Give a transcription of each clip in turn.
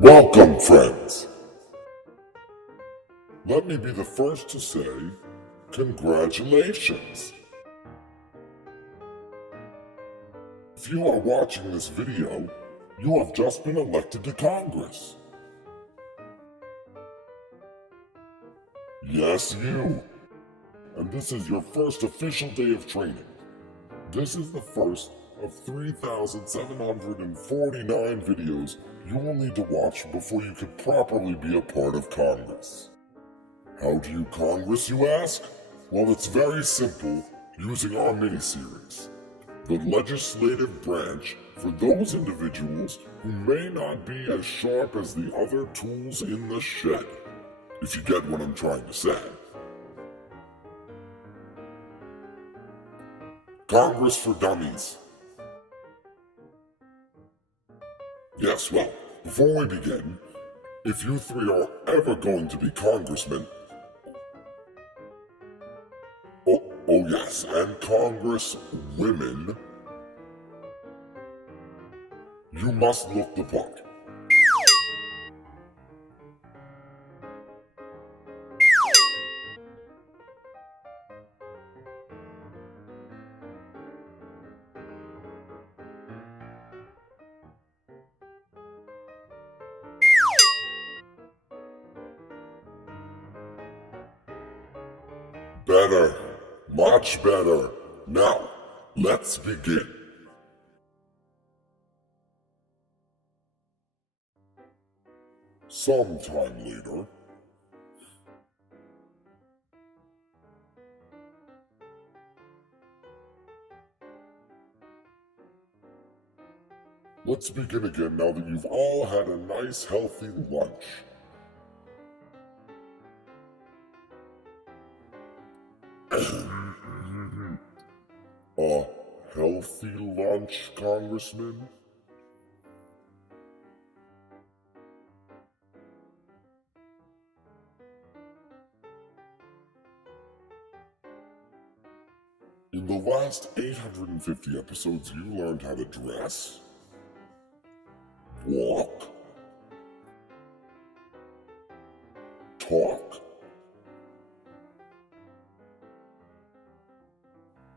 Welcome, friends. Let me be the first to say, congratulations. If you are watching this video, you have just been elected to Congress. Yes, you. And this is your first official day of training. This is the first of 3,749 videos you will need to watch before you can properly be a part of Congress. How do you Congress, you ask? Well, it's very simple using our mini-series. The legislative branch for those individuals who may not be as sharp as the other tools in the shed, if you get what I'm trying to say. Congress for Dummies. Yes, well, before we begin, if you three are ever going to be congressmen, oh yes, and Congress women, you must look the part. Better, much better. Now, let's begin. Sometime later, let's begin again now that you've all had a nice healthy lunch. A healthy lunch, Congressman? In the last 850 episodes, you learned how to dress, walk, talk,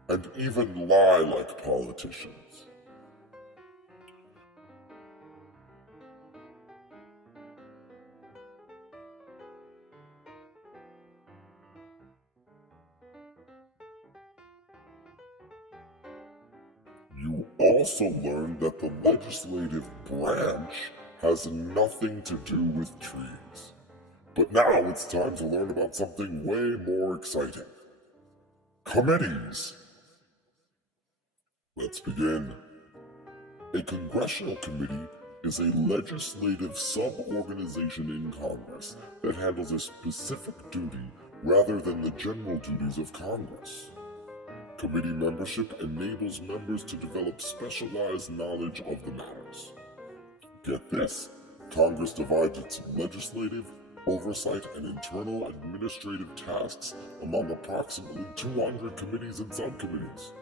and even lie like politicians. You also learned that the legislative branch has nothing to do with trees. But now it's time to learn about something way more exciting. Committees. Let's begin. A congressional committee is a legislative sub-organization in Congress that handles a specific duty rather than the general duties of Congress. Committee membership enables members to develop specialized knowledge of the matters. Get this, Congress divides its legislative, oversight, and internal administrative tasks among approximately 200 committees and subcommittees.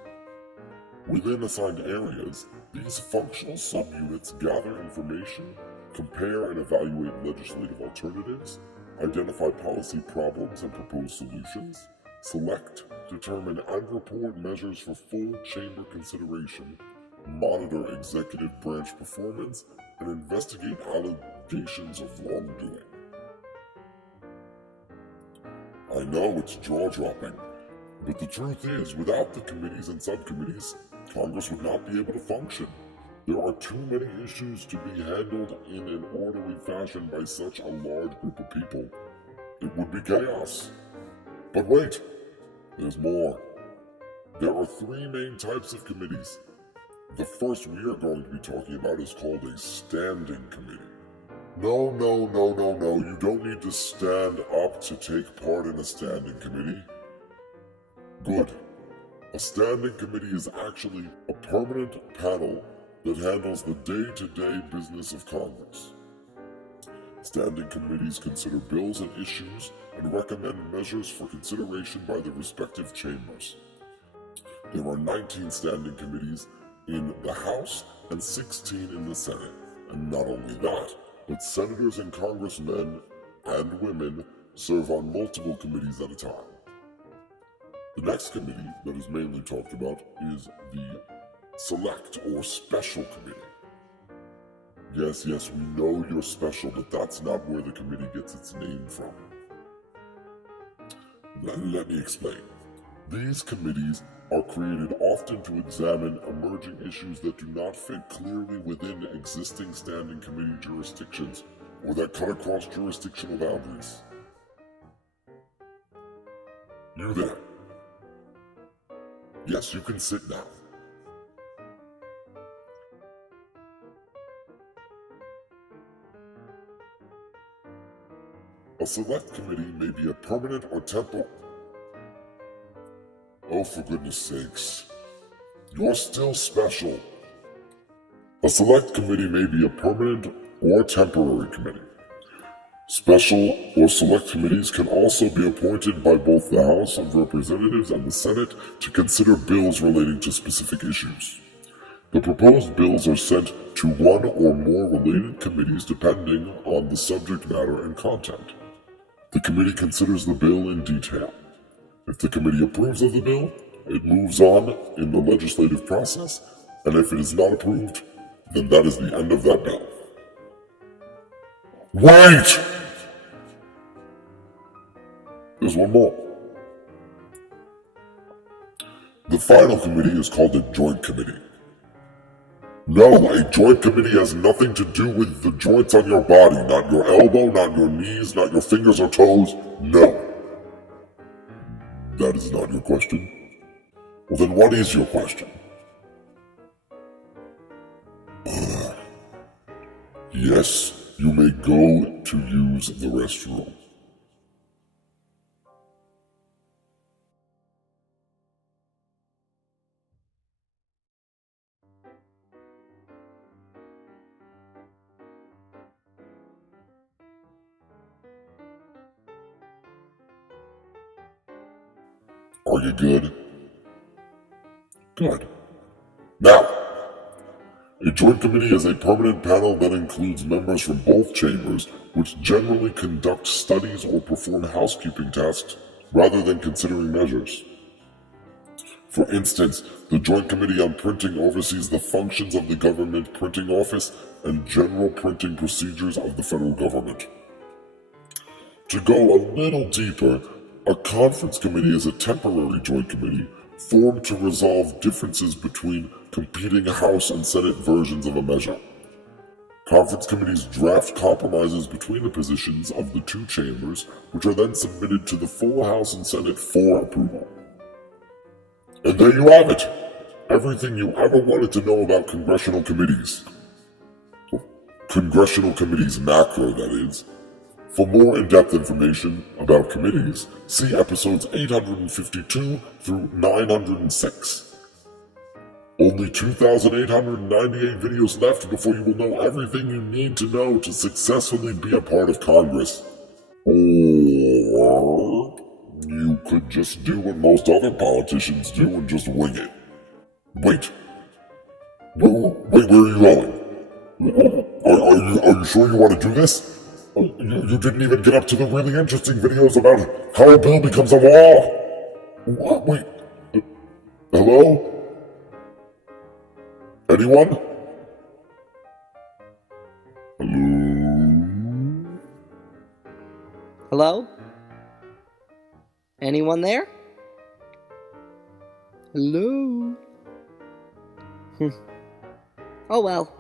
Within assigned areas, these functional subunits gather information, compare and evaluate legislative alternatives, identify policy problems and propose solutions, select, determine, and report measures for full chamber consideration, monitor executive branch performance, and investigate allegations of wrongdoing. I know it's jaw-dropping, but the truth is, without the committees and subcommittees, Congress would not be able to function. There are too many issues to be handled in an orderly fashion by such a large group of people. It would be chaos. But wait, there's more. There are three main types of committees. The first we are going to be talking about is called a standing committee. No, you don't need to stand up to take part in a standing committee. Good. A standing committee is actually a permanent panel that handles the day-to-day business of Congress. Standing committees consider bills and issues and recommend measures for consideration by the respective chambers. There are 19 standing committees in the House and 16 in the Senate, and not only that, but senators and congressmen and women serve on multiple committees at a time. The next committee that is mainly talked about is the Select or Special Committee. Yes, we know you're special, but that's not where the committee gets its name from. Let me explain. These committees are created often to examine emerging issues that do not fit clearly within existing standing committee jurisdictions or that cut across jurisdictional boundaries. You there? Yes, you can sit now. A select committee may be a permanent or temporary. Oh, for goodness sakes. You're still special. A select committee may be a permanent or temporary committee. Special or select committees can also be appointed by both the House of Representatives and the Senate to consider bills relating to specific issues. The proposed bills are sent to one or more related committees depending on the subject matter and content. The committee considers the bill in detail. If the committee approves of the bill, it moves on in the legislative process, and if it is not approved, then that is the end of that bill. Wait! There's one more. The final committee is called a joint committee. No, a joint committee has nothing to do with the joints on your body, not your elbow, not your knees, not your fingers or toes. No. That is not your question. Well, then what is your question? Yes, you may go to use the restroom. Are you good? Good. Now, a joint committee is a permanent panel that includes members from both chambers, which generally conduct studies or perform housekeeping tasks rather than considering measures. For instance, the Joint Committee on Printing oversees the functions of the government printing office and general printing procedures of the federal government. To go a little deeper, a conference committee is a temporary joint committee formed to resolve differences between competing House and Senate versions of a measure. Conference committees draft compromises between the positions of the two chambers, which are then submitted to the full House and Senate for approval. And there you have it! Everything you ever wanted to know about congressional committees. Congressional committees macro, that is. For more in-depth information about committees, see episodes 852 through 906. Only 2,898 videos left before you will know everything you need to know to successfully be a part of Congress. Or you could just do what most other politicians do and just wing it. Wait, where are you going? Are you sure you want to do this? You didn't even get up to the really interesting videos about how a bill becomes a law. What? Wait. Hello? Anyone? Hello? Hello? Anyone there? Hello? Oh well.